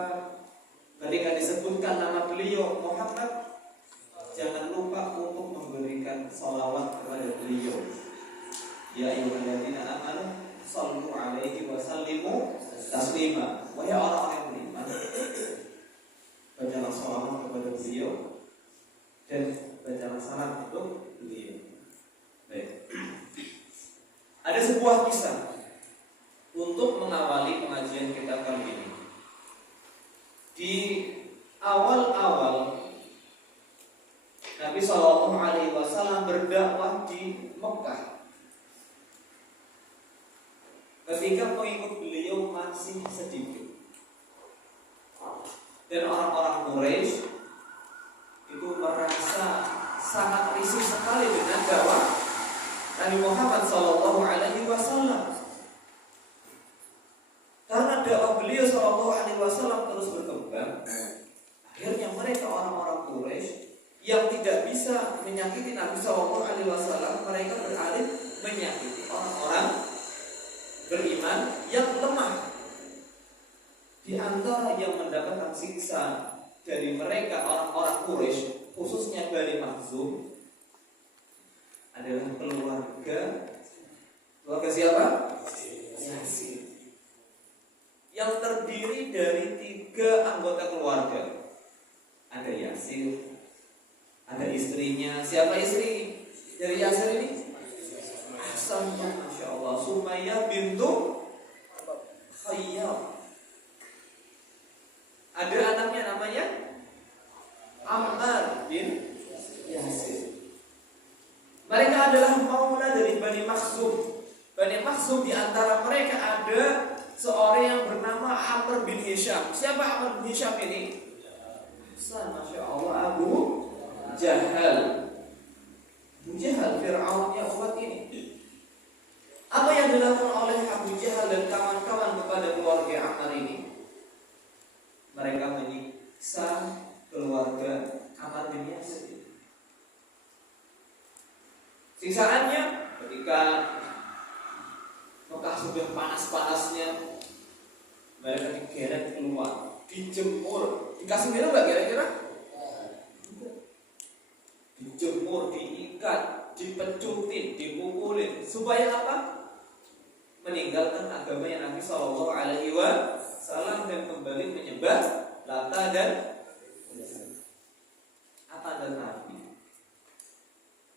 lupa ketika disebutkan nama beliau Muhammad, jangan lupa untuk memberikan salawat kepada beliau. Ya ayyuhalladzina amanu shallu alaihi wa sallimu taslima. Wahai orang-orang yang beriman, bacalah salawat kepada beliau dan bacalah salam untuk beliau. Baik. Ada sebuah kisah untuk mengawali pengajian kita kali ini. Di awal-awal Nabi SAW berdakwah di Mekah, ketika pengikut beliau masih sedikit, dan orang-orang Quraisy itu merasa sangat risih sekali dengan dakwah Nabi Muhammad SAW. Karena dakwah beliau SAW terus berkembang, akhirnya mereka orang-orang Quraisy yang tidak bisa menyakiti Nabi SAW, mereka beralih menyakiti orang-orang beriman yang lemah. Di antara yang mendapatkan siksa dari mereka orang-orang Quraisy, khususnya Bani Makhzum, adalah keluarga siapa? Yasir, yang terdiri dari 3 anggota keluarga. Ada Yasir, ada istrinya. Siapa istri dari Yasir ini? Ahsantum, Masya Allah, Sumayyah bintu Khayyam. Ada anaknya namanya Ammar bin Yasir. Mereka adalah maula dari Bani Makhzum. Bani Makhzum, di antara mereka ada seorang yang bernama Amr bin Hisham. Siapa Amr bin Hisham ini? Masya Allah, Abu Jahal. Abu Jahal, Fir'aunnya umat ini. Apa yang dilakukan oleh Abu Jahal dan kawan-kawan kepada keluarga Ammar ini? Mereka menyiksa keluarga Ammar bin Yasir. Siksaannya ketika Mekah sudah panas-panasnya, mereka digeret keluar, dijemur. Dikasih minum gak kira-kira? Dijemur, diikat, dipecutin, dipukulin. Supaya apa? Meninggalkan agama yang Nabi SAW dan kembali menyembah Lata dan apa dan Nabi.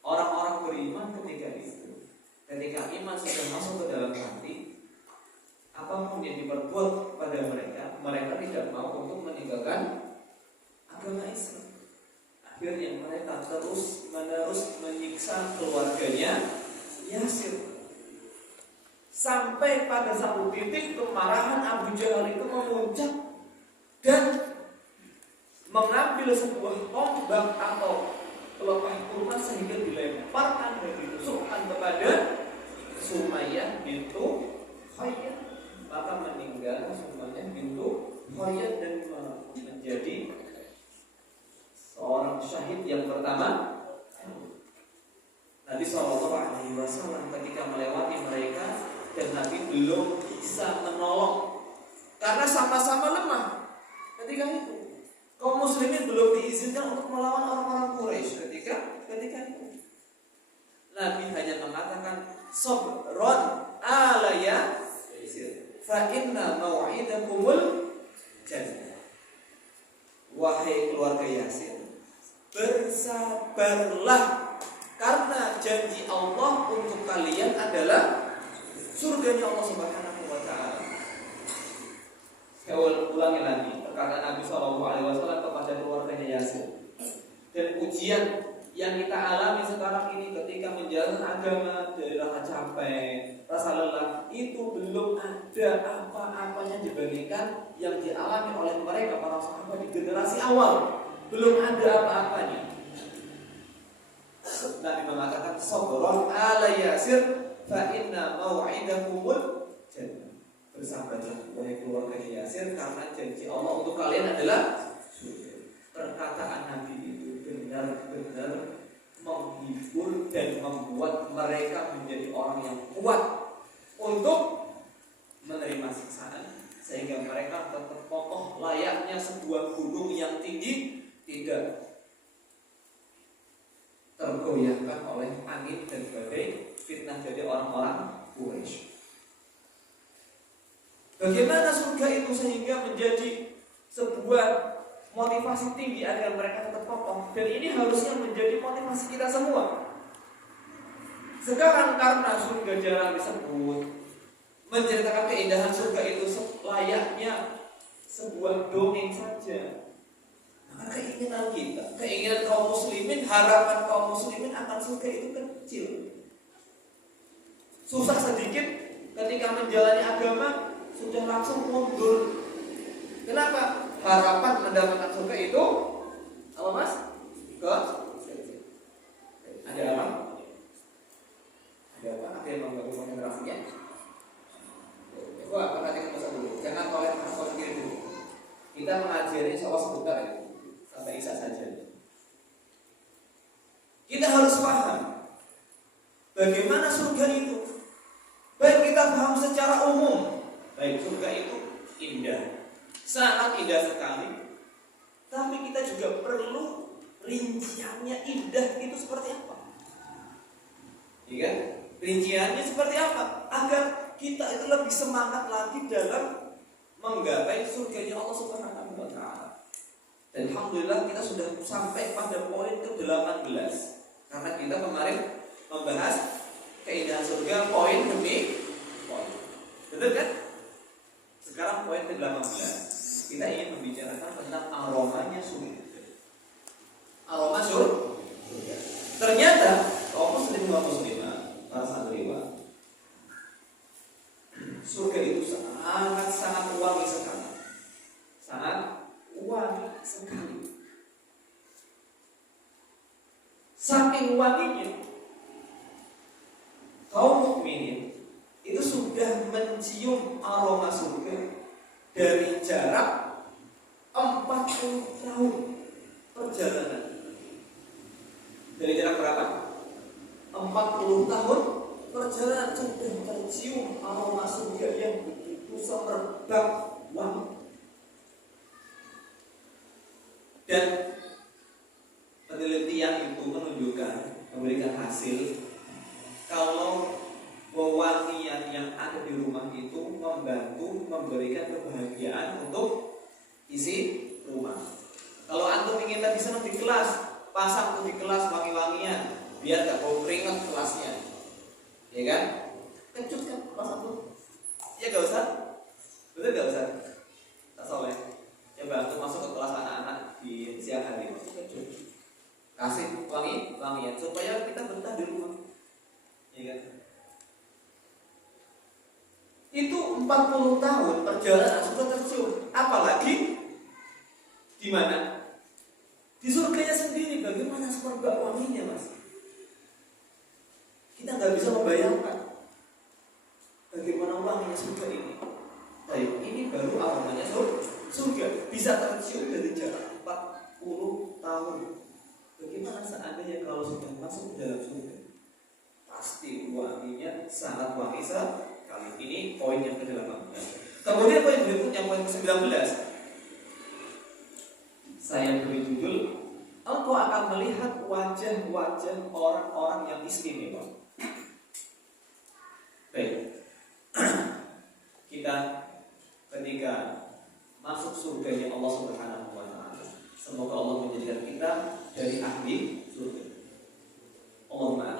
Orang-orang beriman ketika iman sudah masuk ke dalam hati, apapun yang diperbuat pada mereka, mereka tidak mau untuk meninggalkan agama Islam. Akhirnya mereka terus-menerus menyiksa keluarganya Yasir. Sampai pada satu titik kemarahan Abu Jahal itu memuncak dan mengambil sebuah tombak atau pelepah kurma sehingga dilemparkan dan ditusukkan kepada Sumayyah bintu Khayyam. Maka meninggal Sumayyah bintu Khayyam dan menjadi seorang syahid yang pertama. Nabi SAW ketika melewati mereka dan Nabi belum bisa menolong karena sama-sama lemah. Ketika itu kaum muslimin belum diizinkan untuk melawan orang-orang Quraisy. Ketika itu Nabi hanya mengatakan sabron ala Yasir fa inna mau'idakumul jannah. Wahai keluarga Yasir, bersabarlah karena janji Allah untuk kalian adalah surganya Allah Subhanahu wa ta'ala. Saya ulangi lagi perkataan Nabi SAW kepada keluarganya Yasir. Dan ujian yang kita alami sekarang ini ketika menjalankan agama dari rasa capek, rasa lelah, itu belum ada apa-apanya dibandingkan yang dialami oleh mereka para sahabat di generasi awal. Belum ada apa-apanya. Nabi mengatakan sabran ala Yasir fa inna mau'idakumul jannah. Bersabarlah wahai keluarga Yasir karena janji Allah untuk kalian adalah surga. Perkataan Nabi itu benar-benar menghibur dan membuat mereka menjadi orang yang kuat untuk menerima siksaan, sehingga mereka tetap kokoh layak layaknya sebuah gunung yang tinggi, tidak tergoyahkan oleh angin dan badai fitnah dari orang-orang Quraisy. Bagaimana surga itu sehingga menjadi sebuah motivasi tinggi agar mereka tetap kokoh, dan ini harusnya menjadi motivasi kita semua. Sekarang karena surga jarang disebut, menceritakan keindahan surga itu layaknya sebuah dongeng saja. Maka keinginan kita, keinginan kaum muslimin, harapan kaum muslimin akan surga itu kecil. Susah sedikit ketika menjalani agama sudah langsung mundur. Kenapa? Harapan mendapatkan surga itu apa mas? Ada apa? Ada apa? Ada yang mengganggu konsentrasinya? Coba perhatikan masa dulu. Jangan oleh masuk sendiri dulu. Kita mengajari soal sebentar ya, sampai Isya saja. Kita harus paham bagaimana surga itu. Baik kita paham secara umum, baik surga itu indah, sangat indah sekali. Tapi kita juga perlu rinciannya indah itu seperti apa? Iya, rinciannya seperti apa? Agar kita itu lebih semangat lagi dalam menggapai surganya Allah Subhanahu wa taala. Dan alhamdulillah kita sudah sampai pada poin ke-18. Karena kita kemarin membahas keindahan surga poin demi poin. Betul kan? Sekarang poin ke-18. Kita ingin membicarakan tentang aromanya surga. Aroma surga. Ternyata kaum muslim wa muslimah, para santriwan, surga itu sangat wangi sekali. Sangat wangi sekali. Saking wanginya, kaum mukminin itu sudah mencium aroma surga dari jarak 40 tahun perjalanan. Dari jarak berapa? 40 tahun perjalanan sudah tercium aroma surga yang begitu semerbak wangi. Dan penelitian itu menunjukkan, memberikan hasil kalau wewangian yang ada di rumah itu membantu memberikan kebahagiaan untuk isi rumah. Kalau antum ingin lebih senang di kelas, pasang tuh di kelas wangi-wangian biar gak bau keringat kelasnya, ya kan? Kecut kan kelas antum? Ya gak usah, betul gak usah? Tak soleh. Coba antum masuk ke kelas anak-anak di siang hari, kecut. Kasih wangi-wangian supaya kita betah di rumah, ya kan? Itu 40 tahun perjalanan sudah tercium. Apalagi di mana? Di surganya sendiri. Bagaimana semerbak wanginya, mas? Kita nggak bisa membayangkan bagaimana wanginya surga ini. Baik, ini baru aromanya surga. Bisa tercium dari jarak 40 tahun. Bagaimana seandainya kalau sudah masuk ke dalam surga? Pasti wanginya sangat wangi sekali. Ini poin yang ke-18. Kemudian poin berikutnya, poin ke-19. Saya beri judul, engkau akan melihat wajah-wajah orang-orang yang istimewa. Baik. Kita ketika masuk surganya Allah Subhanahu wa taala, semoga Allah menjadikan kita dari ahli surga. Allah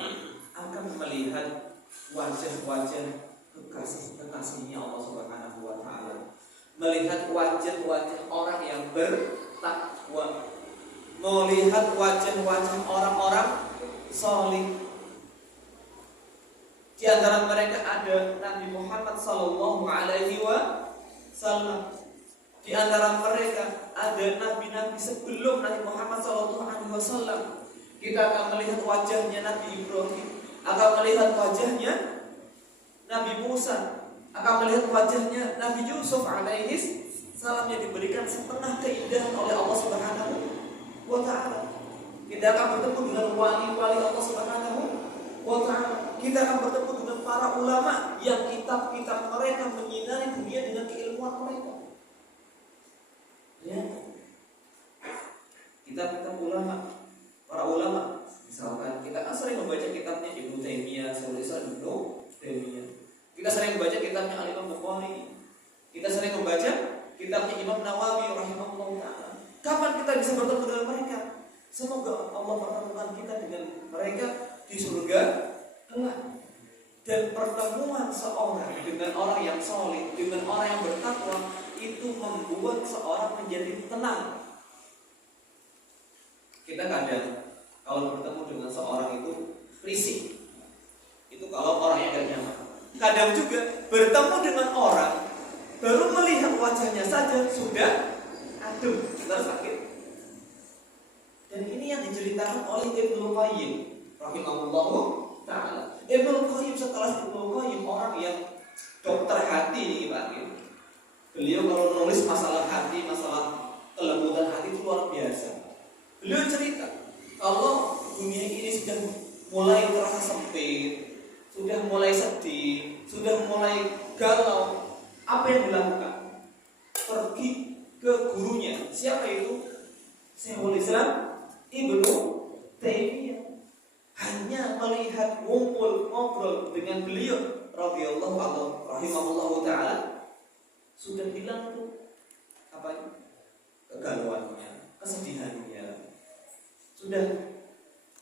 akan melihat wajah-wajah kekasih-kekasihnya Allah Subhanahu wa taala, melihat wajah-wajah orang yang bertakwa, melihat wajah-wajah orang-orang salih. Di antara mereka ada Nabi Muhammad sallallahu alaihi wasallam. Di antara mereka ada nabi-nabi sebelum Nabi Muhammad sallallahu alaihi wasallam. Kita akan melihat wajahnya Nabi Ibrahim, akan melihat wajahnya Nabi Musa, akan melihat wajahnya Nabi Yusuf alaihi salam yang diberikan setengah keindahan oleh Allah Subhanahu wa taala. Kita akan bertemu dengan wali-wali Allah Subhanahu wa taala. Kita akan bertemu dengan para ulama yang kitab-kitab mereka menyinari dunia dengan keilmuan mereka. Ya, kitab-kitab ulama, para ulama. Misalkan kita kan sering membaca kitabnya Ibnu Taimiyah, Syaikhul Islam Ibnu Taimiyah. Kita sering membaca kitabnya Al-Imam Bukhari. Kita sering membaca kitabnya Imam Nawawi rahimahullah taala. Kapan kita bisa bertemu dengan mereka? Semoga Allah pertemukan kita dengan mereka di surga kelak. Dan pertemuan seorang dengan orang yang soleh, dengan orang yang bertakwa, itu membuat seorang menjadi tenang. Kita kadang kalau bertemu dengan seorang itu risih. Itu kalau orangnya gak nyaman. Kadang juga bertemu dengan orang, baru melihat wajahnya saja sudah aduh, kita sakit. Dan ini yang diceritakan oleh Ibnu Qayyim rahimahullahu ta'ala. Ibnu Qayyim setelah Ibnu Qayyim orang yang dokter hati nih Pak. Beliau kalau nulis masalah hati, masalah kelembutan hati itu luar biasa. Beliau cerita kalau dunia ini sudah mulai terasa sempit, sudah mulai sedih, sudah mulai galau, apa yang dilakukan? Pergi ke gurunya. Siapa itu? Syaikhul Islam Ibnu Taimiyah. Hanya melihat ngumpul ngobrol dengan beliau radhiyallahu anhu rahimahullahu taala sudah hilang tuh apa kegalauannya, kesedihannya. Sudah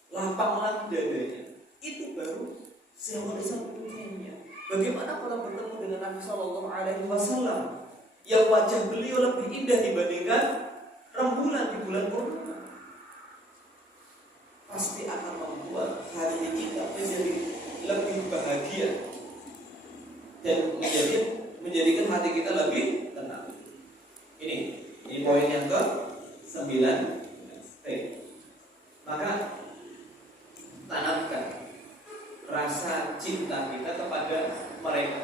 lapang lagi dadanya. Itu baru Syaikhul Islam Ibnu Taimiyah. Bagaimana kalau bertemu dengan Nabi sallallahu alaihi wasallam yang wajah beliau lebih indah dibandingkan rembulan di bulan purnama? Pasti akan membuat hati kita menjadi lebih bahagia dan menjadikan hati kita lebih tenang. Ini poin yang ke-9. Maka tanamkan rasa cinta kita kepada mereka.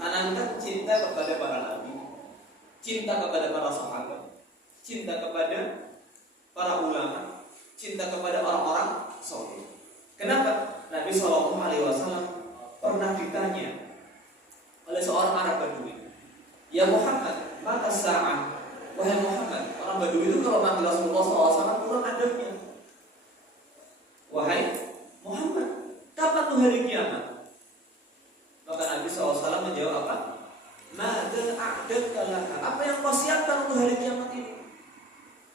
Tanamkan cinta kepada para nabi, cinta kepada para sahabat, cinta kepada para ulama, cinta kepada orang-orang saleh. Kenapa? Nabi SAW pernah ditanya oleh seorang Arab Badui, "Ya Muhammad, mata sa'ah?" Wahai Muhammad, orang Badui itu kalau manggil Rasulullah SAW kurang adabnya. Wahai Muhammad, kapan tuh hari kiamat? Maka Nabi SAW menjawab apa? Ma'adal a'dadka laha. Apa yang kau siapkan untuk hari kiamat ini?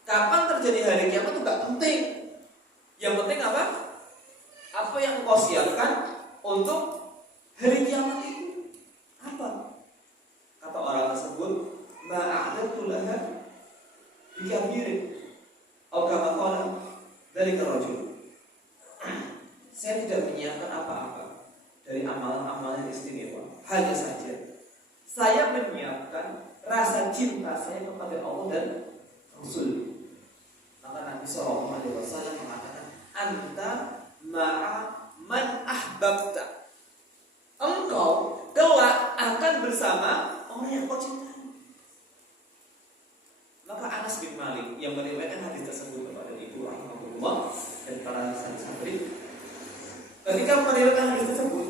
Kapan terjadi hari kiamat itu gak penting. Yang penting apa? Apa yang kau siapkan untuk hari kiamat itu? Apa? Kata orang tersebut, ma'adadtu laha bikabirin atau kama qala dzalika rajul. Saya tidak menyiapkan apa-apa dari amalan-amalan istimewa. Hanya saja saya menyiapkan rasa cinta saya kepada Allah dan Rasul. Maka Nabi SAW mengatakan, anta ma'a man ahbabta. Engkau kelak akan bersama orang yang kau cintai. Maka Anas bin Malik yang meriwayatkan hadis tersebut kepada Ibu rahimahullah dan para santri, ketika meriwayatkan hadis tersebut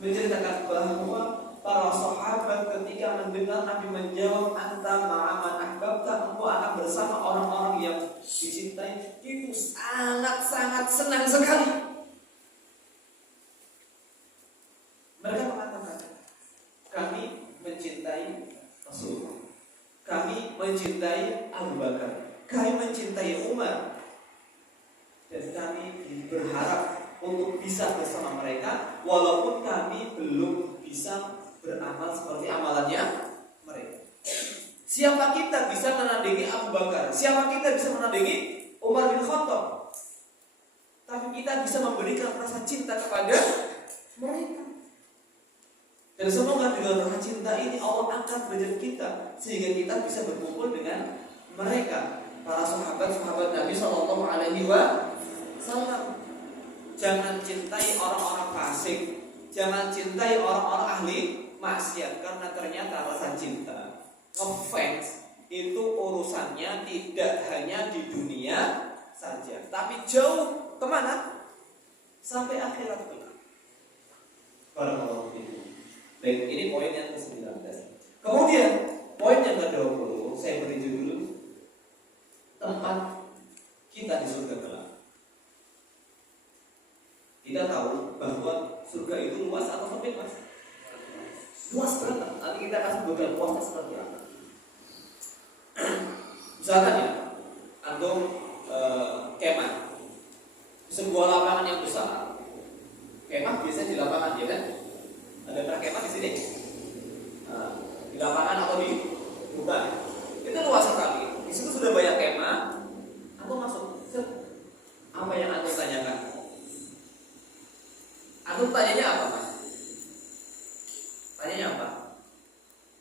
menceritakan bahwa para sahabat ketika mendengar Nabi menjawab anta ma'aman ahbabta, engkau akan bersama orang-orang yang dicintai, itu sangat-sangat senang sekali. Mereka mengatakan, kami mencintai Rasulullah, kami mencintai Abu Bakar, kami mencintai Umar, dan kami berharap untuk bisa bersama mereka walaupun kami belum bisa beramal seperti amalannya mereka. Siapa kita bisa menandingi Abu Bakar? Siapa kita bisa menandingi Umar bin Khattab? Tapi kita bisa memberikan rasa cinta kepada mereka. Dan semoga dengan rasa cinta ini Allah angkat derajat kita sehingga kita bisa berkumpul dengan mereka, para sahabat-sahabat Nabi Sallallahu Alaihi Wasallam. Jangan cintai orang-orang fasik, jangan cintai orang-orang ahli maksiat, karena ternyata rasa cinta, ngefans itu urusannya tidak hanya di dunia saja, tapi jauh kemana? Sampai akhirat kelak. Barakallahu fiikum. Baik, ini poin yang ke-19. Kemudian poin yang ke-20 saya beri judul tempat kita di surga kelak. Kita tahu bahwa surga itu luas atau sempit, Mas? Luas banget. Nanti kita akan sebutkan luasnya seperti apa. Misalkan ya, antum kemah sebuah lapangan yang besar. Kemah biasanya di lapangan, ya kan? Ada pernah kemah di sini? Di lapangan atau di hutan? Itu luas sekali. Di situ sudah banyak kemah. Antum masuk. Apa yang antum tanyakan? Antum tanyanya apa, Mas? Tanyanya apa?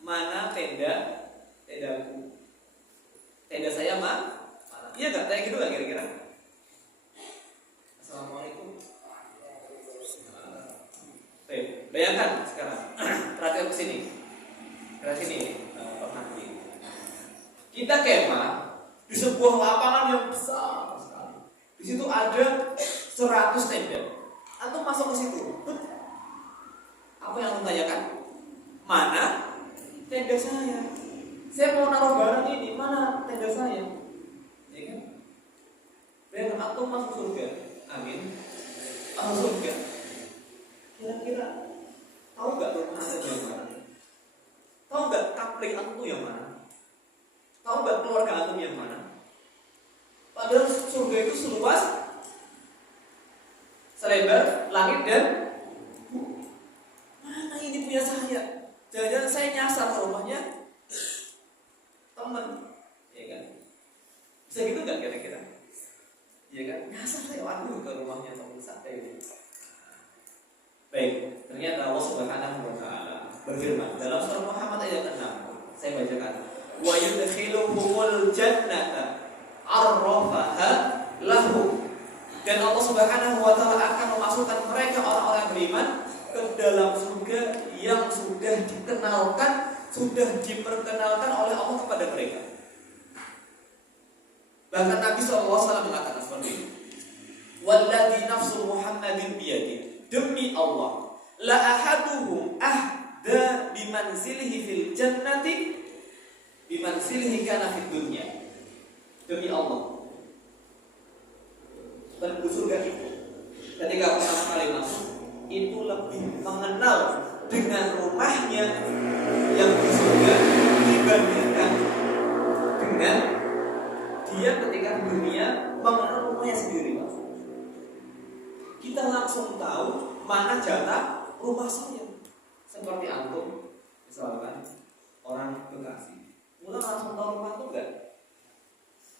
Mana tendaku? Tenda saya mana? Iya nggak? Tanya gitu nggak kira-kira? Assalamualaikum. Bayangkan sekarang. Perhatikan ke sini. Perhatikan sini, Pak Hadi. Kita kemah di sebuah lapangan yang besar sekali. Di situ ada 100 tenda. Antum masuk ke situ. Apa yang antum tanyakan? Mana tenda saya? Saya mau naruh barang ini, mana tenda saya? Ya kan? Bayangkan antum masuk surga. Amin. Masuk surga. Kira-kira tahu nggak rumah anda yang mana? Tahu nggak kapling antum yang mana? Tahu nggak keluarga antum yang mana? Padahal surga itu seluas selebar langit dan bumi. Mana ini punya saya? Jangan-jangan saya nyasar ke rumahnya teman, ya kan? Bisa gitu nggak kira-kira? Ya kan? Nyasar saya waduh ke rumahnya teman saya ini. Baik, ternyata Allah Subhanahu wa taala berfirman dalam surah Muhammad ayat 6. Saya bacakan. Wa yudkhiluhumul jannata arrafaha lahum. Dan Allah Subhanahu wa taala akan memasukkan mereka orang-orang beriman ke dalam surga yang sudah diperkenalkan oleh Allah kepada mereka. Bahkan Nabi SAW mengatakan seperti ini. Walladzi nafsu Muhammadin biyadi. Demi Allah, la ahaduhum ahda bimanzilihi fil jannati bimanzilihi kana fid dunya. Demi Allah, penduduk surga itu ketika pertama kali masuk itu lebih mengenal dengan rumahnya yang di surga dibandingkan dengan dia ketika di dunia mengenal rumahnya sendiri, Mas. Kita langsung tahu mana jatah rumah saya. Seperti antum, misalkan orang Bekasi, pulang langsung tahu rumah itu enggak?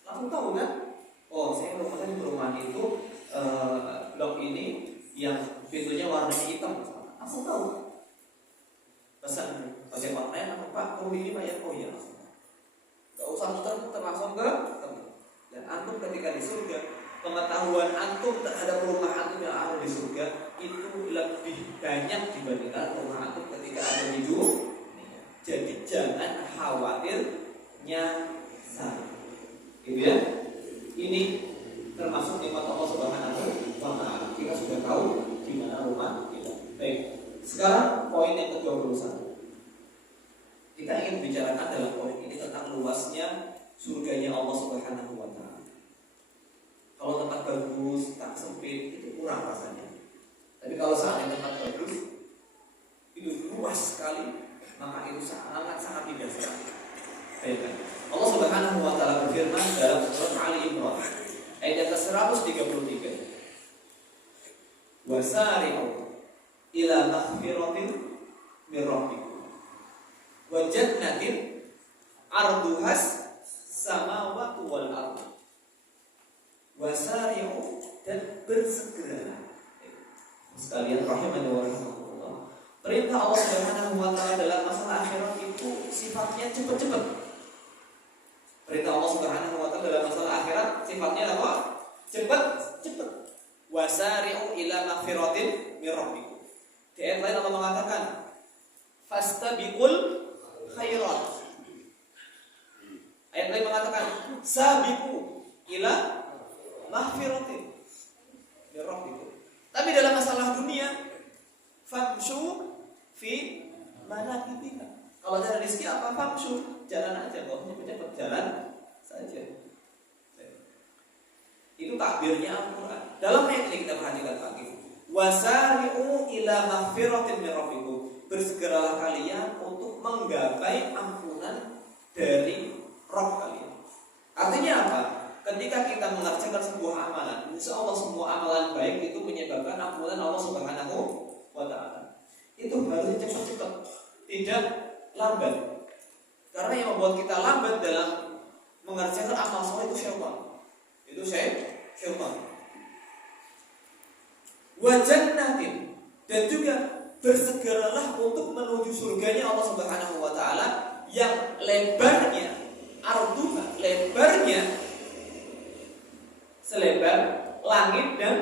Langsung tahu kan? Oh, saya rumahnya di perumahan itu blok ini yang pintunya warnanya hitam, langsung tahu. Pesan ojek online, Pak, perlu ini Pak ya? Oh iya. Gak usah muter-muter, langsung ke tempat. Dan antum ketika di surga, pengetahuan antum terhadap rumah antum yang ada di surga itu lebih banyak dibandingkan rumah antum ketika ada di dunia. Jadi jangan khawatirnya saya. Gitu ya. Ini termasuk nikmat Allah Subhanahu wa taala. Kita sudah tahu di mana rumah kita. Baik. Sekarang poin yang ke-21. Kita ingin bicarakan dalam poin ini tentang luasnya surganya Allah Subhanahu wa taala. Kalau tempat bagus, tak sempit, itu kurang rasanya. Tapi kalau seandainya tempat bagus, itu luas sekali, maka itu sangat indah sekali. Baik. Allah Subhanahu wa taala berfirman dalam surat Ali Imran ayat ke-133. Wasari'u ila maghfiratin min rabbikum wa jannatin 'arduhas samawati wal ardh. Wasari'u, dan bersegera. Sekalian rahimani wa rahimakumullah. Perintah Allah Subhanahu wa taala dalam masalah akhirat itu sifatnya cepat-cepat. Perintah Allah Subhanahu wa taala dalam masalah akhirat sifatnya apa? Cepat-cepat. Wasari'u ila maghfiratin min rabbikum. Di ayat lain Allah mengatakan fastabiqul khairat. Ayat lain mengatakan sabiqu ila maghfiratin min rabbikum. Tapi dalam masalah dunia famshu fi manakibiha. Kalau ada rezeki apa famshu, jalan aja, enggak usah cepet-cepet, jalan saja. takbirnya Al-Quran. Dalam ayat ini kita perhatikan lagi. Wasari'u ila maghfiratin min rabbikum. Bersegeralah kalian untuk menggapai ampunan dari Rabb kalian. Artinya apa? Ketika kita mengerjakan sebuah amalan, insya Allah semua amalan baik itu menyebabkan ampunan Allah Subhanahu wa Ta'ala. Itu harus cepat-cepat, tidak lambat. Karena yang membuat kita lambat dalam mengerjakan amal soleh itu syaitan. Itu syaitan. Wa jannatin, dan juga bersegeralah untuk menuju surganya Allah Subhanahu wa Ta'ala yang lebarnya arduha, lebarnya selebar langit dan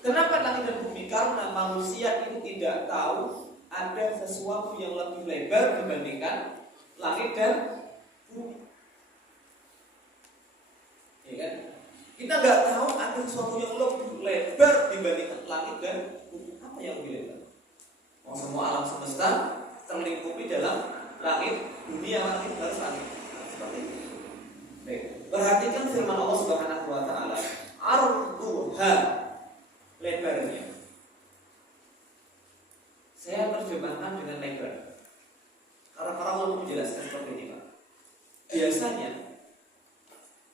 kenapa langit dan bumi? Karena manusia itu tidak tahu ada sesuatu yang lebih lebar dibandingkan langit dan bumi. Ya kan? Kita nggak tahu ada sesuatu yang lebih lebar dibandingkan langit dan bumi. Apa yang lebih lebar? Oh, semua alam semesta terlingkupi dalam langit, bumi yang langit harus langit. Nah, seperti itu. Baik. Perhatikan firman Allah Subhanahu wa Ta'ala. Arduha, lebarnya. Saya terjemahkan dengan lebar. Karena para ulama menjelaskan seperti ini, Pak. Biasanya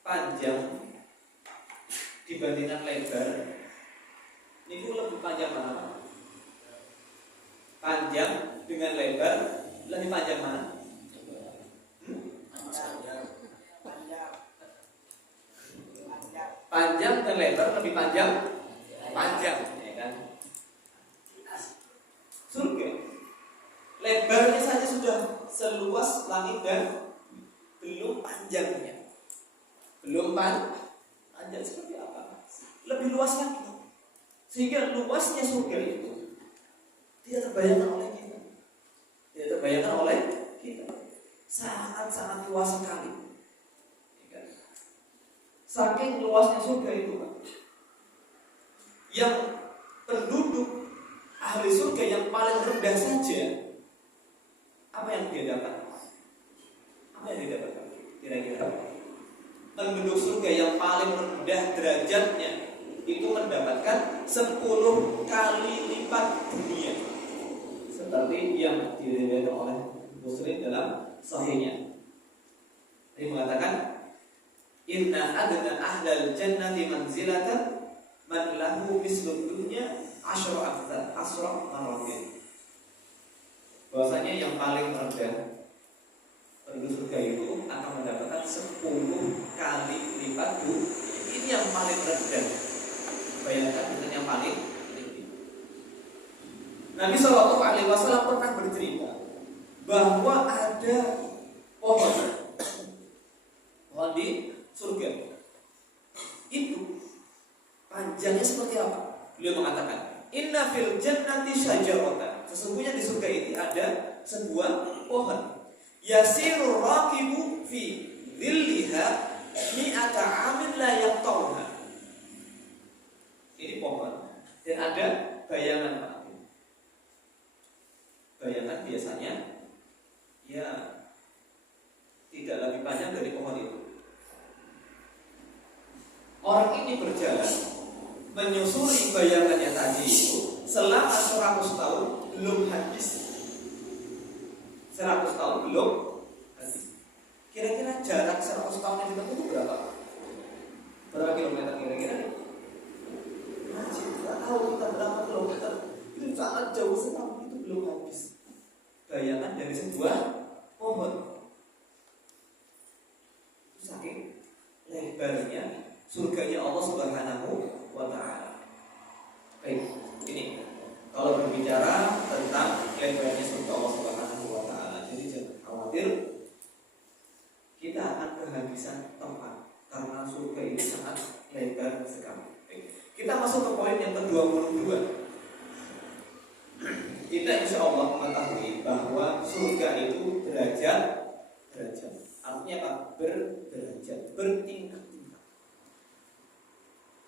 panjang dibandingkan lebar. Ini lebih panjang mana, Pak? Panjang dengan lebar lebih panjang mana? Panjang dan lebar lebih panjang, ya kan? Surga lebarnya saja sudah seluas langit dan belum panjangnya, belum panjang seperti apa? Lebih luas lagi, sehingga luasnya surga itu tidak terbayangkan oleh kita, sangat luas sekali. Saking luasnya surga itu, Pak, yang penduduk ahli surga yang paling rendah saja, apa yang dia dapat? Apa yang dia dapatkan? Kira-kira penduduk surga yang paling rendah derajatnya itu mendapatkan 10 kali lipat dunia, seperti yang diriwayatkan oleh Muslim dalam sahihnya. Dia mengatakan, inna adna ahlal jannati manzilatan man lahu mislud dunya asyra marratin. Bahwasanya yang paling rendah penduduk surga itu akan mendapatkan 10 kali lipat dunia. Ini yang paling rendah. Bayangkan dengan yang paling tinggi. Nabi Shallallahu Alaihi Wasallam pernah bercerita bahwa ada pohon di surga. Itu panjangnya seperti apa? Beliau mengatakan, inna fil jannati syajaratan. Sesungguhnya di surga ini ada sebuah pohon. Yasirur raqibu fi dhilliha mi'ata amin la yaqta'uha. Ini pohon dan ada bayangan. Bayangan biasanya ya tidak lebih panjang dari pohon itu. Orang ini berjalan menyusuri bayangannya tadi itu selama 100 tahun belum habis. 100 tahun belum habis. Kira-kira jarak 100 tahun yang ditempuh itu berapa? Berapa kilometer kira-kira? Tidak tahu kita berapa kilometer. Itu sangat jauh sekali, itu belum habis. Bayangan dari sebuah pohon. Saking lebarnya surganya Allah Subhanahu wa Ta'ala. Baik, ini kalau berbicara tentang lebarnya surga Allah Subhanahu wa Ta'ala, jadi jangan khawatir kita akan kehabisan tempat karena surga ini sangat lebar sekali. Baik, kita masuk ke poin yang ke-22. Kita insya Allah mengetahui bahwa surga itu derajat. Artinya apa? Berderajat, bertingkat.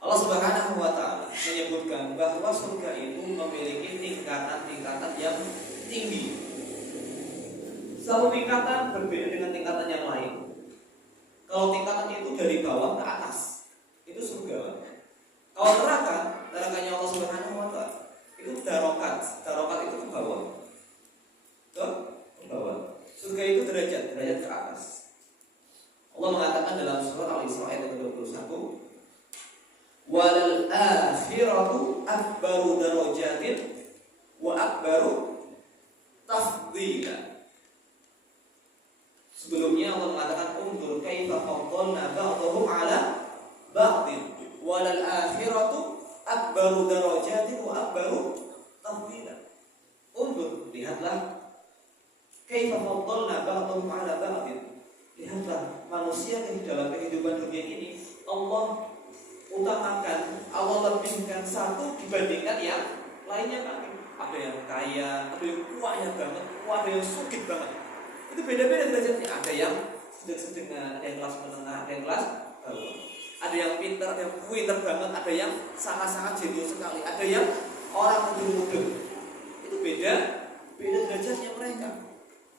Allah Subhanahu wa Ta'ala menyebutkan bahwa surga itu memiliki tingkatan-tingkatan yang tinggi. Satu tingkatan berbeda dengan tingkatan yang lain. Kalau tingkatan itu dari bawah ke atas, itu surga. walal akhiratu akbaru darajatin wa akbaru tafdila. Sebelumnya Allah mengatakan undur kaifa faddalna ba'dahum 'ala ba'din walal akhiratu akbaru darajatin wa akbaru tafdila. Undur, lihatlah kaifa faddalna ba'dahum 'ala ba'din. Lihatlah manusia yang di dalam kehidupan dunia ini Allah utamakan, Allah lebihkan satu dibandingkan yang lainnya kan. Ada yang kaya, ada yang kaya banget, ada yang sugih banget. Itu beda-beda derajatnya. Ada yang sedang-sedang, ada yang kelas menengah, ada yang kelas bawah. Ada yang pintar, ada yang pintar banget, ada yang sangat-sangat jenius sekali, ada yang orang mudeng-mudeng. Itu beda derajatnya mereka.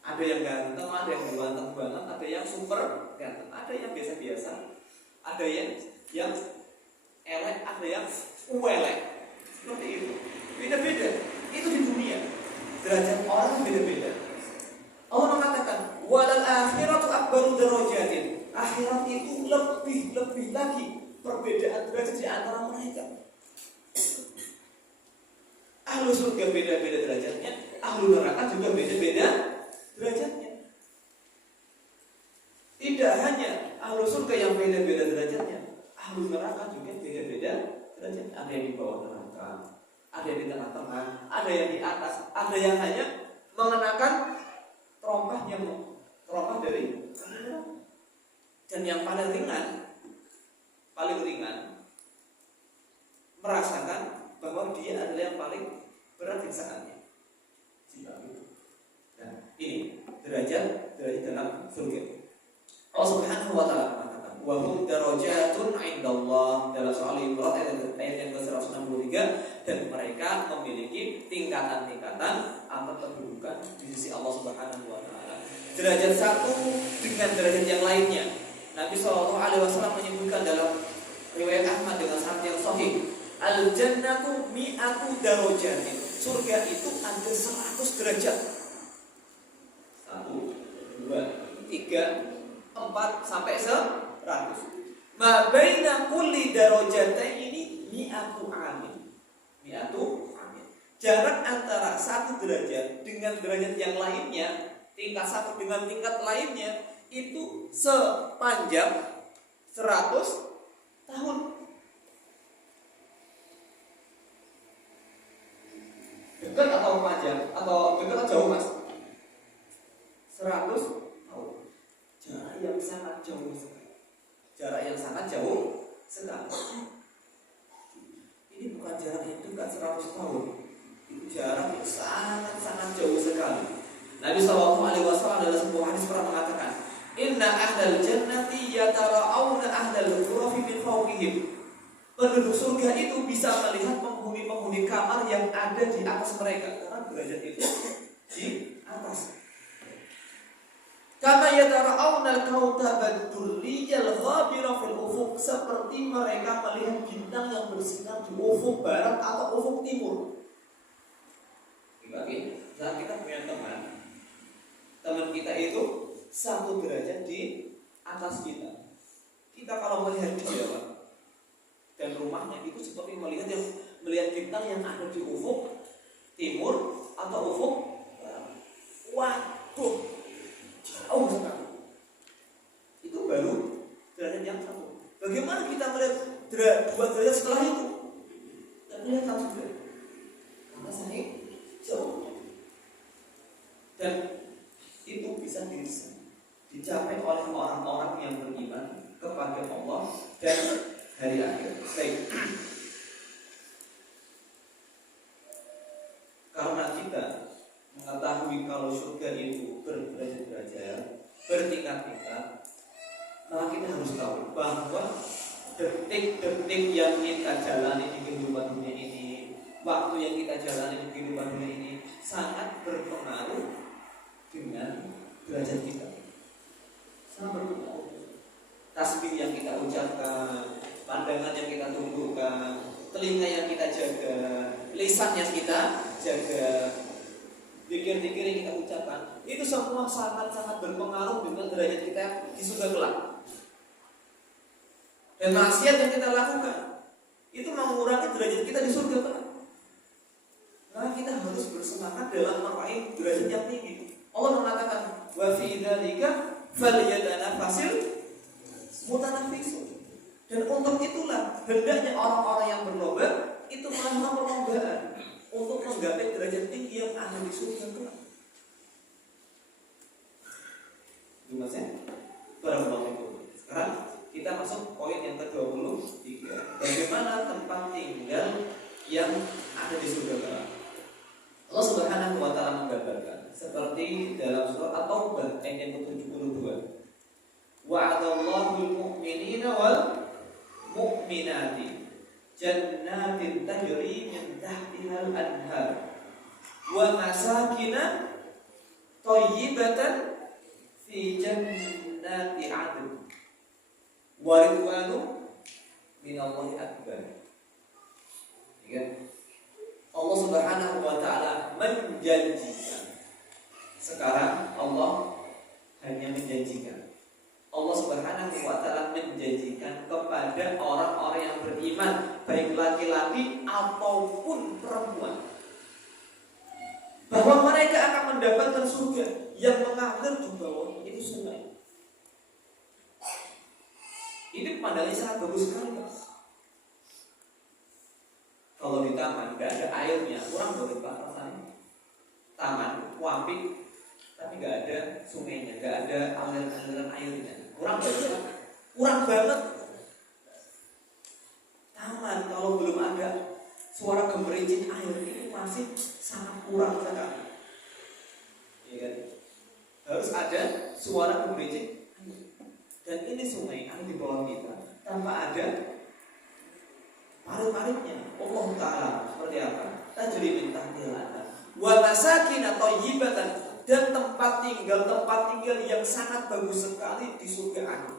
Ada yang ganteng, ada yang ganteng banget, ada yang super ganteng, ada yang biasa-biasa, ada yang elek, ada yang uelek. Seperti itu. Beda-beda. Itu di dunia. Derajat orang beda-beda. Allah mengatakan, walal akhiratu akbaru darajatin. Akhirat itu lebih lagi perbedaan derajat di antara mereka. Ahlu surga beda-beda derajatnya, ahlu neraka juga beda-beda derajatnya. Tidak hanya ahlu surga yang beda-beda derajatnya, ahlu neraka juga beda-beda derajatnya. Ada yang di bawah neraka, ada yang di tengah-tengah, ada yang di atas, ada yang hanya mengenakan terompah dari neraka. Dan yang paling ringan merasakan bahwa dia adalah yang paling berat siksaannya. Nah, ini derajat dalam surga. Allah Subhanahu wa taala mengatakan, "Wa hum darajatun 'indallah" dalam surah Al-Imran ayat yang ke-163, dan mereka memiliki tingkatan-tingkatan atau kedudukan di sisi Allah Subhanahu wa taala. Derajat satu dengan derajat yang lainnya. Nabi sallallahu alaihi wasallam menyebutkan dalam riwayat Ahmad dengan sanad yang sahih, al-jannatu mi'atu darajatin. Surga itu ada 100 derajat. 1, 2, 3, 4 sampai 100. Ma baina kulli darajataini mi'atu amin. Mi'atu amin. Jarak antara satu derajat dengan derajat yang lainnya, tingkat satu dengan tingkat lainnya, itu sepanjang 100 tahun. Dekat atau panjang? Atau dekat atau jauh, Mas? 100 tahun. Jarak yang sangat jauh sekali. Jarak yang sangat jauh sekali. Ini bukan jarak yang dekat 100 tahun. Itu jarak yang sangat jauh sekali. Nabi SAW dalam sebuah hadis pernah mengatakan, "Inna ahlal jannati yatara'awna ahlal ghurafi min fawqihim." Penduduk surga itu bisa melihat penghuni-penghuni kamar yang ada di atas mereka, karena derajat itu di atas. Kama yatara'awna al-kawtabad durriyal ghabira fil ufuq, seperti mereka melihat bintang yang bersinar di ufuk barat atau ufuk timur. Bagi saat kita punya teman kita itu satu derajat di atas kita. Kita kalau melihat dia, Pak, dan rumahnya itu seperti melihat bintang yang ada di ufuk timur atau ufuk barat. Waduh, jauh sekali. Itu baru derajat yang satu. Bagaimana kita melihat dua derajat setelah itu? Dan melihat langsung derajat. Karena saking jauh. Dan itu bisa dicapai oleh orang-orang yang beriman kepada Allah dan hari akhir. Baik. Karena kita mengetahui kalau surga itu berderajat-derajat, bertingkat-tingkat, maka kita harus tahu bahwa detik-detik yang kita jalani di kehidupan dunia ini, waktu yang kita jalani di kehidupan dunia ini sangat berpengaruh dengan derajat kita. Sangat berpengaruh. Tasbih yang kita ucapkan, pandangan yang kita tundukkan, telinga yang kita jaga, lisan yang kita jaga, zikir-zikir yang kita ucapkan, itu semua sangat-sangat berpengaruh dengan derajat kita di surga kelak. Dan maksiat yang kita lakukan, itu mengurangi derajat kita di surga kan? Nah, kita harus bersemangat dalam meraih derajat yang tinggi. Allah mengatakan, wa fi dzalika falyatanafasil mutanafisun. Dan untuk itulah hendaknya orang-orang yang berlomba itu melakukan perlombaan untuk menggapai derajat tinggi yang ada di surga kelak. Gimana sih? Barakallahu. Sekarang kita masuk poin yang ke-23. Bagaimana tempat tinggal yang ada di surga kelak? Allah Subhanahu wa taala menggambarkan seperti dalam surah At-Taubah ayat yang ke-72. Wa'adallahu al-mu'minina wal mu'minati jannatin tajri min tahtihal anhar wa masakina thayyibatan fi jannati 'adn wa ridwanu minallahi akbar. Ya. Allah Subhanahu wa taala menjanjikan. Sekarang Allah hanya menjanjikan. Allah Subhanahu wa taala menjanjikan kepada orang-orang yang beriman, baik laki-laki ataupun perempuan, bahwa mereka akan mendapatkan surga yang mengalir di bawahnya itu sungai. Ini pemandangannya sangat bagus sekali, Pak. Kalau di taman nggak ada airnya, kurang banget Pak rasanya. Taman, wapik, tapi nggak ada sungainya, nggak ada aliran airnya. Kurang banget. Taman kalau belum ada suara gemericik air itu masih sangat kurang sekali. Ya kan? Harus ada suara gemericik air. Dan ini sungai ada di bawah kita tanpa ada parit-paritnya. Allah Ta'ala seperti apa? Tajri min tahtihal anhar wa masakin thayyibatan, dan tempat tinggal yang sangat bagus sekali di surga itu.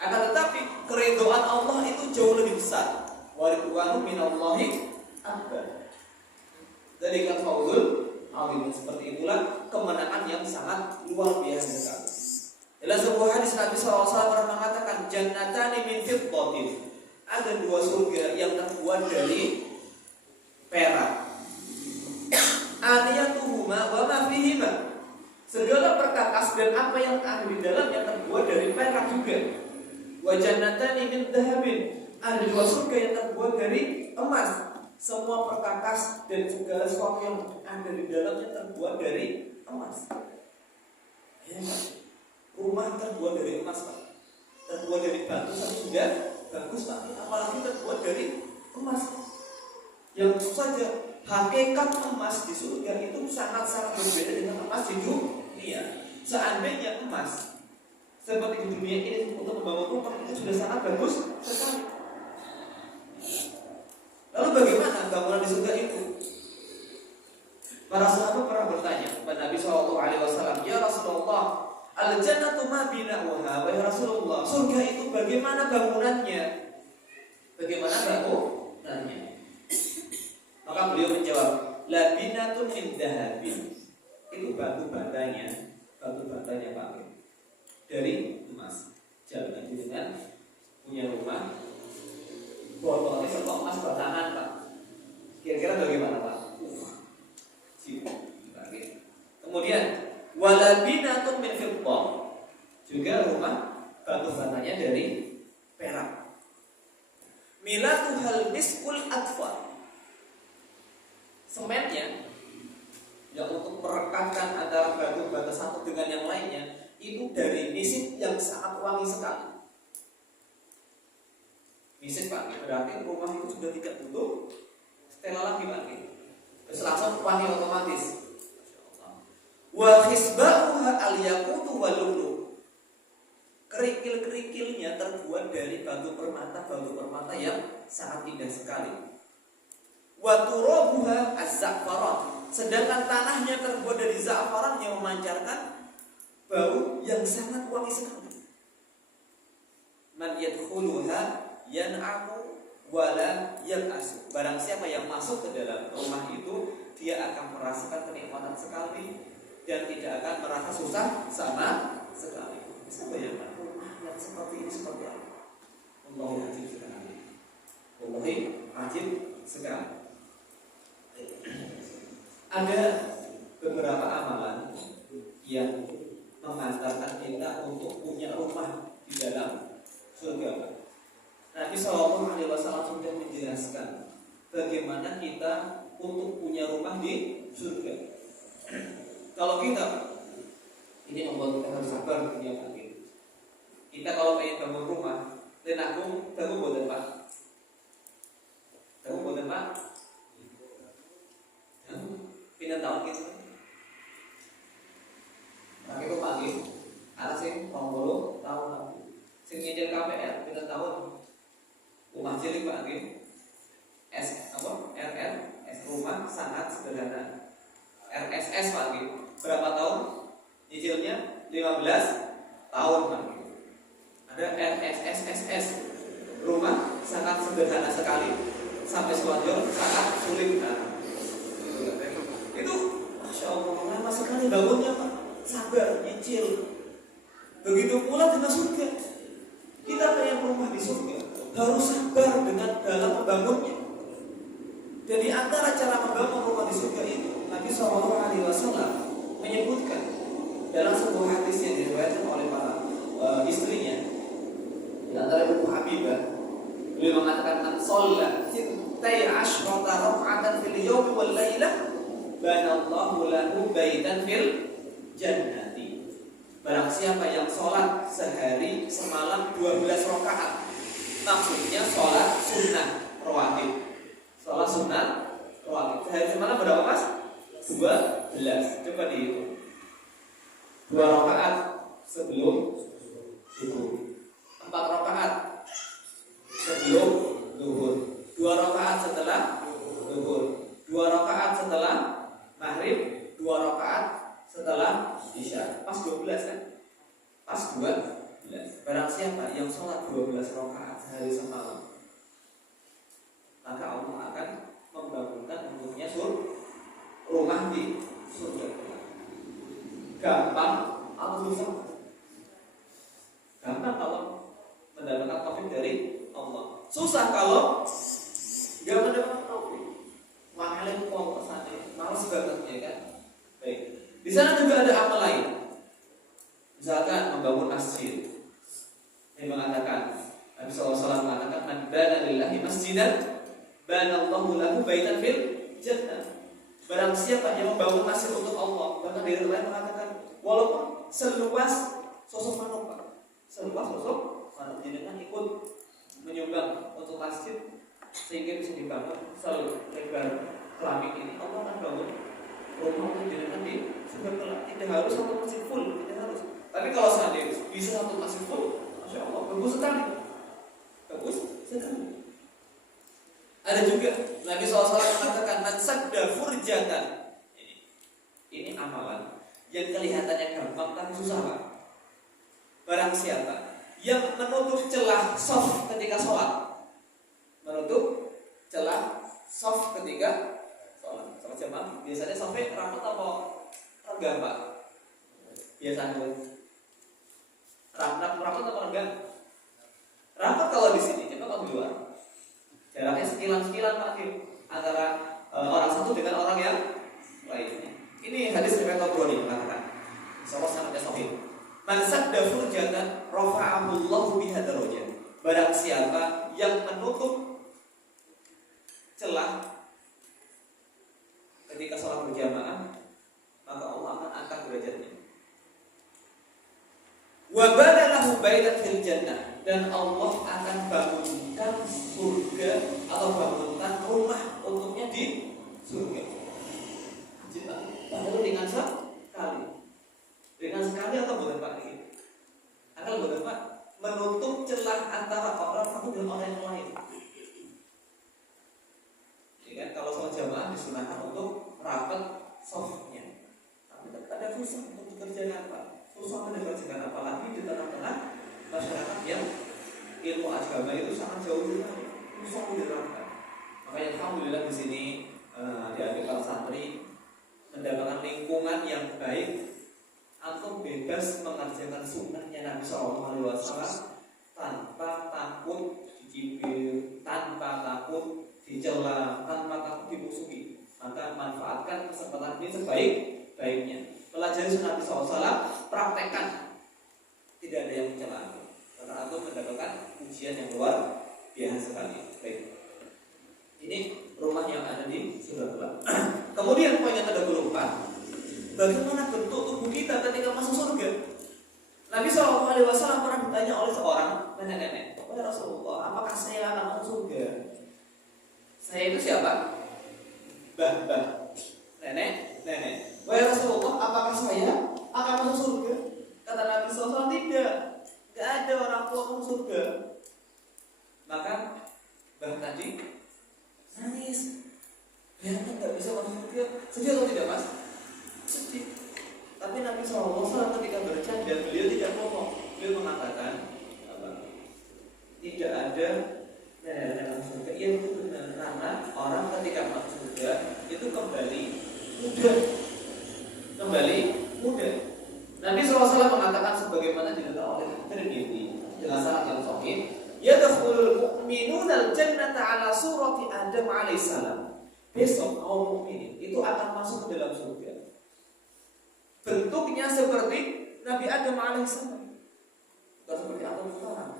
Akan tetapi keridhaan Allah itu jauh lebih besar. Wa ridwanu minallahi akbar. Dari kata fauzul azim, seperti itulah kemenangan yang sangat luar biasa sekali. Dalam sebuah hadis Nabi SAW pernah mengatakan, jannatani min fiddatin, ada dua surga yang terbuat dari perak. Aniyatuhuma wa ma fihima, segala perkakas dan apa yang ada di dalamnya terbuat dari perak juga. Wa jannatani min dhahabin, ada dua surga yang terbuat dari emas. Semua perkakas dan segala sesuatu yang ada di dalamnya terbuat dari emas. Ya, rumah terbuat dari emas, Pak. Terbuat dari batu saja sudah bagus, Pak. Apalagi terbuat dari emas. Yang saja hakikat emas di surga itu sangat-sangat berbeda dengan emas di dunia. Seandainya emas seperti di dunia ini untuk membangun rumah itu sudah sangat bagus sekali. Lalu bagaimana bangunan di surga itu? Para sahabat pernah bertanya kepada Nabi SAW, ya Rasulullah, al-jannatu ma bina'uha, wahai Rasulullah, surga itu bagaimana bangunannya? Bagaimana bangunannya? Maka beliau menjawab, la binatun min dahabin, itu batu batanya Pak, dari emas. Jangan dengan punya rumah botolnya serta emas batangan, Pak. Kira-kira bagaimana, Pak? Kemudian wala binatun min fiddah, juga rumah batu batanya dari perak. Milatuhal miskul atfar, semennya yang untuk merekatkan antara batu bata satu dengan yang lainnya itu dari misik yang sangat wangi sekali. Misik, Pak, berarti rumah itu sudah tidak butuh setelah lagi, Pak. Terus langsung wangi otomatis. Wa khisba'uha al-yaqutu wal lu'lu, kerikil-kerikilnya terbuat dari batu permata yang sangat indah sekali. Wa turabuha az-za'faran, sedangkan tanahnya terbuat dari za'faran yang memancarkan bau yang sangat wangi sekali. Man yadkhuluha yan'amu wala yal'asu, barang siapa yang masuk ke dalam rumah itu dia akan merasakan kenikmatan sekali dan tidak akan merasa susah sama sekali. Bisa bayangkan rumah yang seperti ini seperti apa? Allahu akbar sekali. Wallahi wajib sekali. Ada beberapa amalan yang mengantarkan kita untuk punya rumah di dalam surga. Nabi SAW sudah menjelaskan bagaimana kita untuk punya rumah di surga. Kalau kita, ini membuat kita harus sabar di dunia nanti. Kita kalau pengen bangun rumah, dan aku buatan Pak. Kamu buatan Pak? Pindah tahun gitu. Nah itu pagi, ada sih 20 tahun lagi. Sing ngejar KPR pindah tahun. Rumah cilik pagi. RS rumah sangat sederhana. RSS pagi. Berapa tahun? Nyicilnya 15 tahun pagi. Ada RSSSS. Rumah sangat sederhana sekali. Sampai selonjor sangat sulit. Itu Masya Allah lama sekali bangunnya Pak. Sabar, nyicil. Begitu pula dengan surga. Kita pengen rumah di surga harus sabar dengan dalam membangunnya. Dan di antara cara membangun rumah di surga itu Nabi SAW menyebutkan dalam sebuah hadis yang diriwayatkan oleh para istrinya. Di antara Ibu Habibah, beliau mengatakan man shalla 12 raka'atan fil yawmi wal lailah banallahu lahu baitan fil jannati. Barang siapa yang sholat sehari semalam 12 rakaat, maksudnya sholat sunnah rawatib. Sholat sunnah rawatib sehari semalam berapa Mas? 12. Coba dihitung. 2 rakaat sebelum subuh, 4 rakaat sebelum zuhur, 2 rakaat setelah zuhur, 2 rakaat setelah maghrib, 2 rakaat setelah isya. Pas 12 kan? Pas 12. Barang siapa yang sholat 12 rakaat sehari semalam, maka Allah akan membangunkan untuknya rumah di surga. Gampang atau susah? Gampang kalau mendapatkan taufik dari Allah. Susah kalau nggak mendapatkan taufik. Makanya kalau kesana malas banget ya kan. Baik. Di sana juga ada amal lain. Misalkan membangun masjid. Yang mengatakan Nabi SAW mengatakan man bana lillahi masjidan banallahu lahu baitan fil jannah. Barang siapa yang membangun masjid untuk Allah, bahkan dari lain mengatakan walaupun seluas sosok manuk, seluas sosok manuk, jenengan ikut menyumbang untuk masjid sehingga bisa dibangun selebar keramik ini, Allah akan bangun rumah untuk jenengan di surga kelak. Tidak harus satu masjid full, tidak harus. Tapi kalau seandainya bisa satu masjid full, Masya Allah, bagus sekali. Bagus sekali. Ada juga Nabi SAW mengatakan man sadda furjatan. Ini amalan yang kelihatannya gampang tapi susah Pak. Barang siapa yang menutup celah shaf ketika sholat, menutup celah shaf ketika sholat. Sholat jamaah biasanya shafnya rapat atau renggang Pak? Biasanya rapat atau renggang? Rapat kalau di sini, coba kalau di luar. Jaraknya sekilan-sekilan Pak antara orang satu dengan orang yang lainnya. Ini hadis riwayat Tabrani mengatakan, insyaallah sanadnya sahih. Man sadda furjatan rafa'ahu Allahu biha darajat. Barang siapa yang menutup celah ketika sholat berjamaah, maka Allah akan angkat derajatnya. Wa bana lahu baitan fil jannah. Dan Allah akan bangunkan surga atau bangunkan rumah untuknya di surga. Padahal dengan sekali atau bukan Pak ini? Akan bukan Pak menutup celah antara orang satu dengan orang yang lain. Ya kan, kalau sholat jamaah disunahkan untuk rapat softnya, tapi ada susah untuk dikerjakan Pak. Susah dikerjakan apalagi di tengah-tengah masyarakat yang ilmu agama itu sangat jauh sekali, susah diterapkan. Makanya alhamdulillah di sini di Akil Santri mendapatkan lingkungan yang baik, antum bebas mengerjakan sunnahnya Nabi SAW tanpa takut dicibir, tanpa takut tercela, tanpa takut dimusuhi, maka manfaatkan kesempatan ini sebaik-baiknya. Pelajari sunnah Nabi SAW, praktekkan. Tidak ada yang mencela, karena antum mendapatkan ujian yang luar biasa sekali. Baik. Ini rumah yang ada di surga. Kemudian poin yang ke-24, bagaimana bentuk tubuh kita ketika masuk surga? Nabi SAW pernah ditanya oleh seorang nenek-nenek, "Ya Rasulullah, apakah saya akan masuk surga?" Saya itu siapa? Bah. Nenek. "Wahai Rasulullah, apakah saya akan masuk surga?" Kata Nabi SAW, "Tidak. Tidak ada orang tua masuk surga." Maka bah tadi nangis. Ya kan nggak bisa masuk surga. Sedih atau tidak, Mas? Sedih. Tapi Nabi SAW ketika bercanda, beliau tidak ngomong. Beliau mengatakan apa? Tidak ada nenek masuk surga. Iya, itu benar. Karena orang ketika masuk surga itu kembali muda. Nabi SAW mengatakan sebagaimana dilakukan oleh Tirmidzi, jelasan yang sahih, yadkhulul mu'minuna al-jannata ala surati Adam alaihissalam. Besok kaum mukminin itu akan masuk ke dalam surga. Bentuknya seperti Nabi Adam alaihissalam. Bukan seperti Adam sekarang.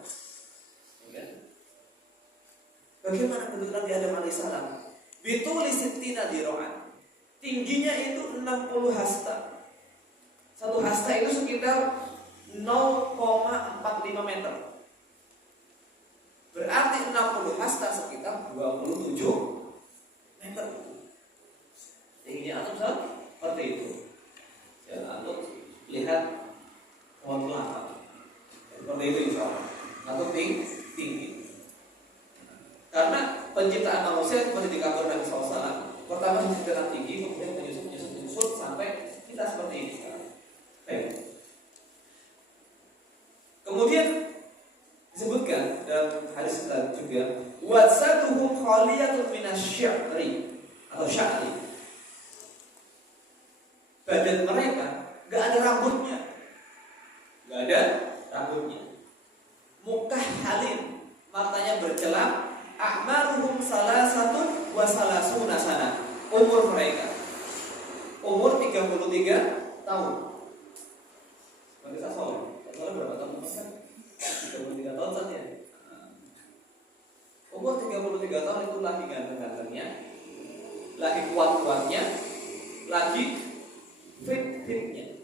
Ya. Bagaimana bentuk Nabi Adam alaihissalam? Bituli sittina dira'an. Tingginya itu 60 hasta. Satu hasta itu sekitar 0,45 meter. Berarti 60 hasta sekitar 27 meter. Tingginya antum seperti itu. Ya, antum lihat pohon kelapa. Seperti itu insyaallah. Antum tinggi. Karena penciptaan manusia seperti dikabar Nabi SAW. Pertama diciptakan tinggi, kemudian menyusut sampai kita seperti ini sekarang. Baik. Kemudian disebutkan dalam hadis juga, wasatuhum khaliyatun minasy-sya'ri atau sya'ri. Badan mereka enggak ada rambutnya. Mukah halim, matanya bercelang, a'maruhum salasatun wa salasuna sana. Umur mereka 33 tahun. Bagi saya berapa tahun kan? 33 tahun saja. Umur 33 tahun itu lagi ganteng-gantengnya, lagi kuat-kuatnya, lagi fit-fitnya.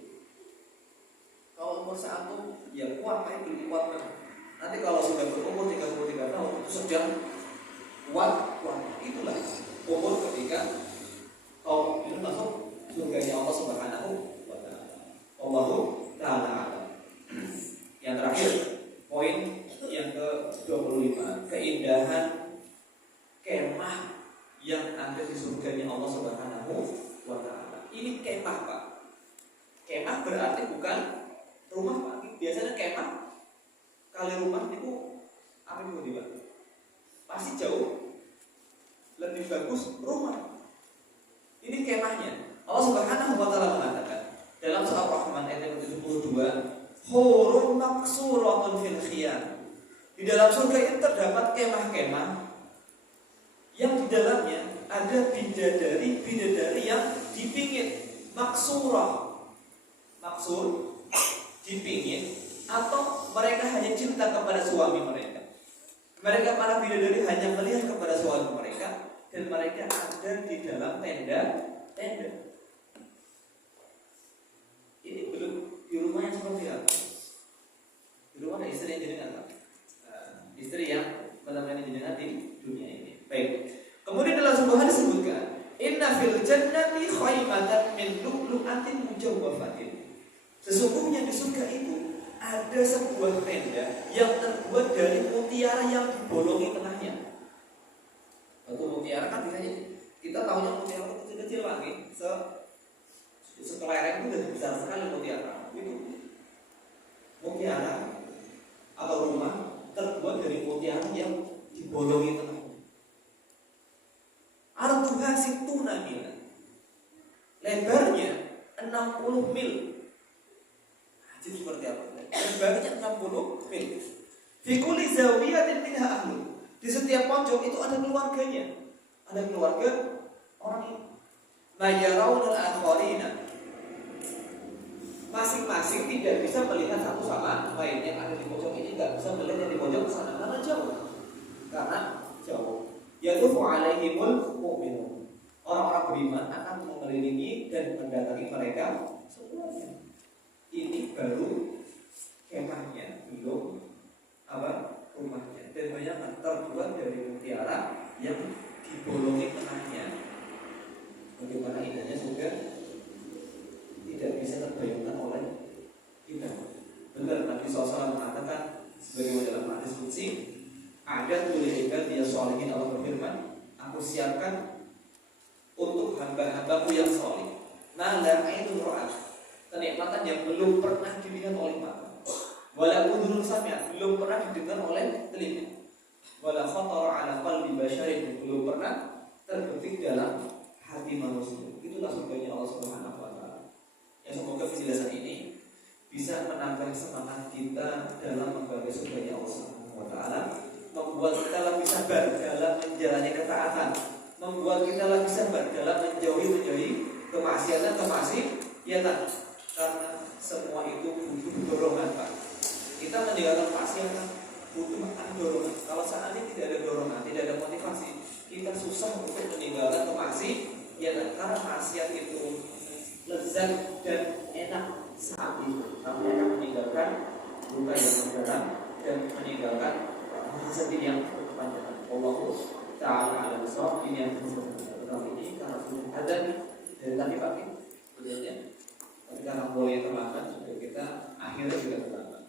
Kalau umur saat itu ya kuat, lebih kuat banget. Nanti kalau sudah berumur 33 tahun itu sedang kuat. Itulah umur ketika kaum ini masuk surganya Allah Subhanahu wa taala. Allahu taala. Yang terakhir, poin yang ke-25, keindahan kemah yang ada di surganya Allah Subhanahu wa taala. Ini kemah, Pak. Kemah berarti bukan rumah, Pak. Biasanya kemah kali rumah itu apa itu, Pak? Pasti jauh lebih bagus rumah. Ini kemahnya. Allah Subhanahu wa taala mengatakan dalam surah Ar-Rahman ayat 72, hurun maksuratun fil khiyam. Di dalam surga itu terdapat kemah-kemah yang di dalamnya ada bidadari yang dipingit. Maksur dipingit, atau mereka hanya cinta kepada suami mereka. Mereka para bidadari hanya melihat kepada suami mereka, dan mereka ada di dalam tenda. Ini belum di rumah yang seperti apa? Di rumah ada istri yang jenengan, Pak. Istri yang menemani jenengan di dunia ini. Baik. Kemudian dalam sebuah hadis disebutkan, inna fil jannati khaymatan min lu'lu'atin mujawwafatin. Sesungguhnya di surga itu ada sebuah tenda yang terbuat dari mutiara yang dibolongi tengahnya. Atau mutiara kan biasanya kita tahunya mutiara itu kecil-kecil lagi, sekelereng itu sudah besar sekali mutiara. Itu mutiara atau rumah terbuat dari mutiara yang dibolongi tengahnya. Arduha situna mil, lebarnya 60 mil. Jadi seperti apa? Lebarnya 60 mil. Fi kulli zawiyatin minha ahlu. Di setiap pojok itu ada keluarganya. ada keluarga orang ini. Mayarawul akharina, masing-masing tidak bisa melihat satu sama lain. Yang ada di pojok ini nggak bisa melihat yang di pojok sana karena jauh. Yatufu alaihimul mu'minun, orang-orang beriman akan mengelilingi dan mendatangi mereka semuanya. Ini baru kemahnya, belum rumahnya. Dan banyak terbuat dari mutiara yang dibolongi tengahnya. Bagaimana indahnya surga tidak bisa terbayangkan oleh kita. Benar Nabi SAW mengatakan sebagaimana dalam hadis qudsi, ada tulis dia sholihin, Allah berfirman, aku siapkan untuk hamba-hambaku yang sholih nala ainun ra'at, kenikmatan yang belum pernah dilihat oleh mata, wala udhun sami'at, belum pernah didengar oleh telinga, wala khatara ala qalbi basyarin, belum pernah terbetik dalam hati manusia. Itulah surganya Allah Subhanahu wa taala. Ya, semoga penjelasan ini bisa menambah semangat kita dalam membagi surganya Allah Subhanahu wa taala, membuat kita lebih sabar dalam menjalani ketaatan, membuat kita lebih sabar dalam menjauhi kemaksiatan. Karena semua itu butuh dorongan, Pak. Kita meninggalkan maksiatan butuh dorongan. Kalau saat ini tidak ada dorongan, tidak ada motivasi, kita susah untuk meninggalkan kemaksiatan. Karena maksiat itu lezat dan enak saat itu, tapi akan meninggalkan luka yang mendalam dan meninggalkan rasa sedih yang berkepanjangan. Allahu ta'ala alam shawab. Ini yang ini karena sudah ada dari tadi pagi sebenarnya, tapi karena mulai terlambat supaya kita akhirnya juga terlambat.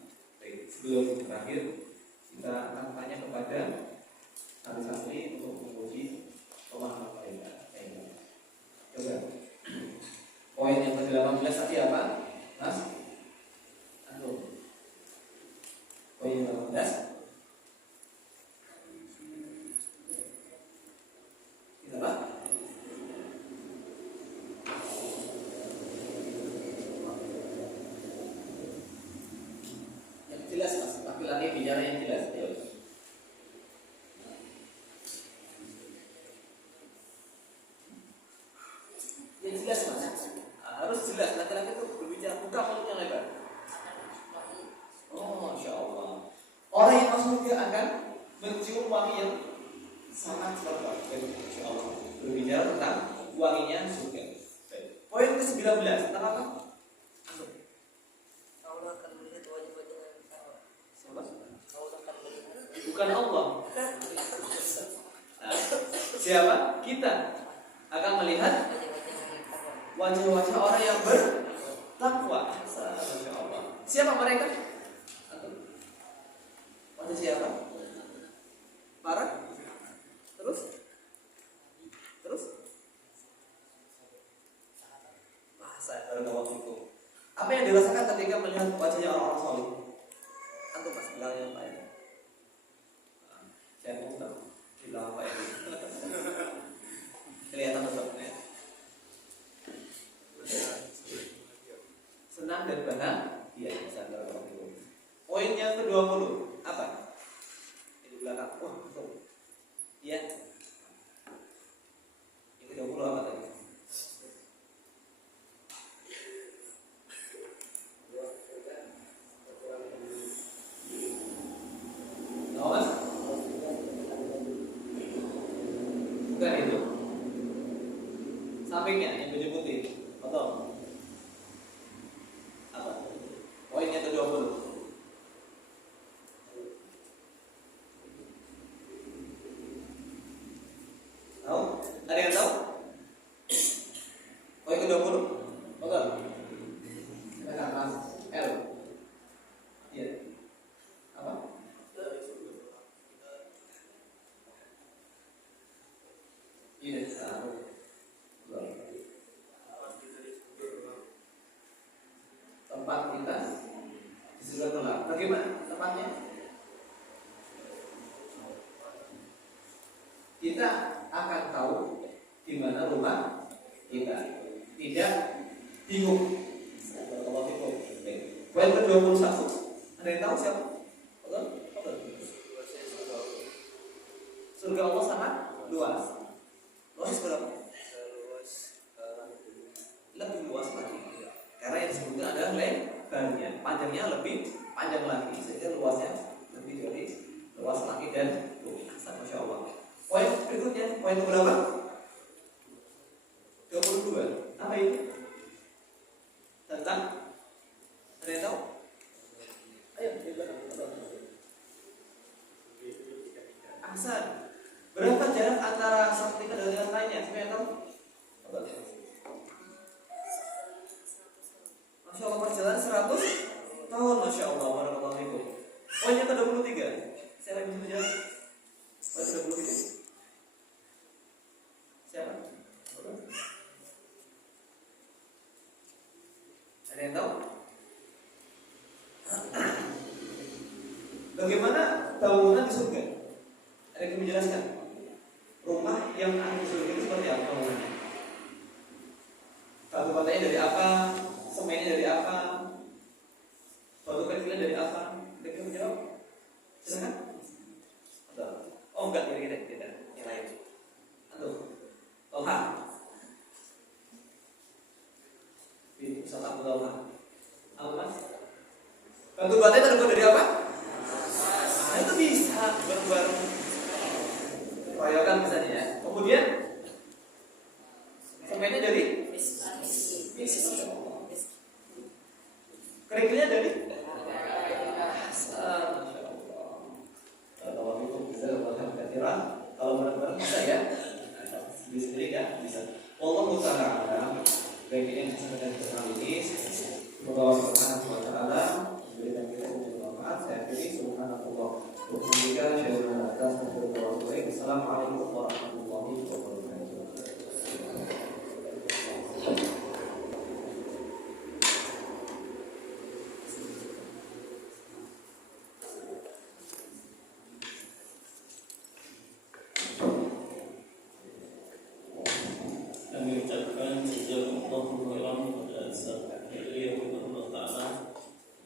Baik, sebelum terakhir kita akan tanya kepada santri untuk menguji pemahaman mereka. Coba poin yang ke-18 tadi apa, Mas? Poin yang ke-18 apa? Yang jelas, Mas. Laki-laki bicara yang jelas. Ya. Yang jelas, Mas. Harus jelas. Laki-laki itu berbicara, buka mulutnya lebar. Oh, Masya Allah. Orang yang masuk surga akan mencium wangi yang sangat lebat. Insya Allah. Berbicara tentang wanginya surga. Poin ke-19 tentang apa? Allah akan melihat wajah-wajah yang sama. Siapa? Allah akan melihat. Bukan Allah. Nah, siapa? Kita akan melihat wajah-wajah orang yang bertakwa. Masya Allah. Siapa mereka? Wajah siapa? Para? Terus? Bahasa itu. Apa yang dirasakan ketika melihat wajahnya orang-orang soleh? Antum Mas bilangnya apa ya? Saya mau tahu. Bilang apa ya? Kelihatan betul ya. Senang dan bahagia. Poin yang ke-20 apa? Di belakang. Wah, betul. Iya. Yang ke-20 apa tadi? Bukan itu. Sampingnya yang baju putih. Betul. Apa? Poinnya ke-20. Tahu? Ada yang tahu? Poin ke-20. Betul. Silakan Mas L. Iya. Apa? Iya, tempat kita di surga kelak. Bagaimana tempatnya? Kita akan tahu di mana rumah kita. Tidak bingung. Poin ke-21. Ada yang tahu siapa? Surga Allah sangat luas. Luas berapa? Luas Lebih luas lagi. Karena yang disebutkan adalah lebarnya, panjangnya lebih panjang lagi, sehingga luasnya lebih dari luas lagi dan Masya Allah. Poin berikutnya, poin ke berapa? 22. Apa itu? Tentang ada yang tahu? Ayo, di belakang. Ahsan. Berapa jarak antara satu tingkat dengan yang lainnya? Siapa yang tahu? Coba. Masya Allah, perjalanan 100 tahun. Masya Allah, barakallahu fikum. Poin yang ke-23. Siapa yang bisa menjawab? Poin ke-23. Siapa? Ada yang tahu? Bagaimana bangunan di surga? Ada yang menjelaskan? Rumah yang ada di surga itu seperti apa bangunannya? Batu-batunya dari apa? Semennya dari apa? Batu kerikilnya dari apa? Ada yang menjawab? Silakan. Oh enggak, tidak. Yang lain. Aduh. Toha. Di Ustaz Abu Toha. Apa mas? Batu-batunya terbuat dari apa? Nah itu bisa bareng-bareng. Royokan misalnya ya. Kemudian semennya dari kerikilnya dari kalau bareng-bareng bisa ya. Sendiri ya bisa. Wallahu ta'ala alam. Baik ini yang saya ini. Semoga Allah Subhanahu wa taala memberikan kita manfaat. Saya pilih subhanallah. Assalamualaikum warahmatullahi wabarakatuh. Kami ucapkan jazakumullahu khairan kepada Ustaz Hidayat Allah Ta'ala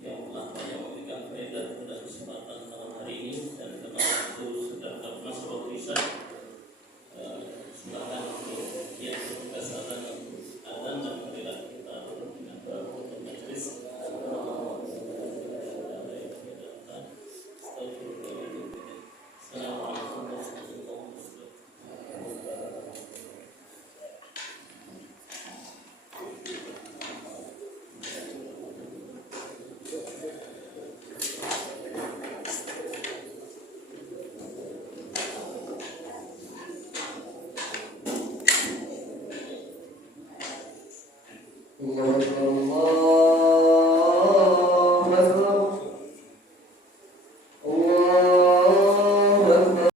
yang telah banyak memberikan faedah pada kesempatan malam hari ini, dan teman itu sudah termas waktu isya. Silakan untuk yang bertugas azan dan marilah kita dengan baru untuk majelis. Assalamualaikum warahmatullahi wabarakatuh. Allah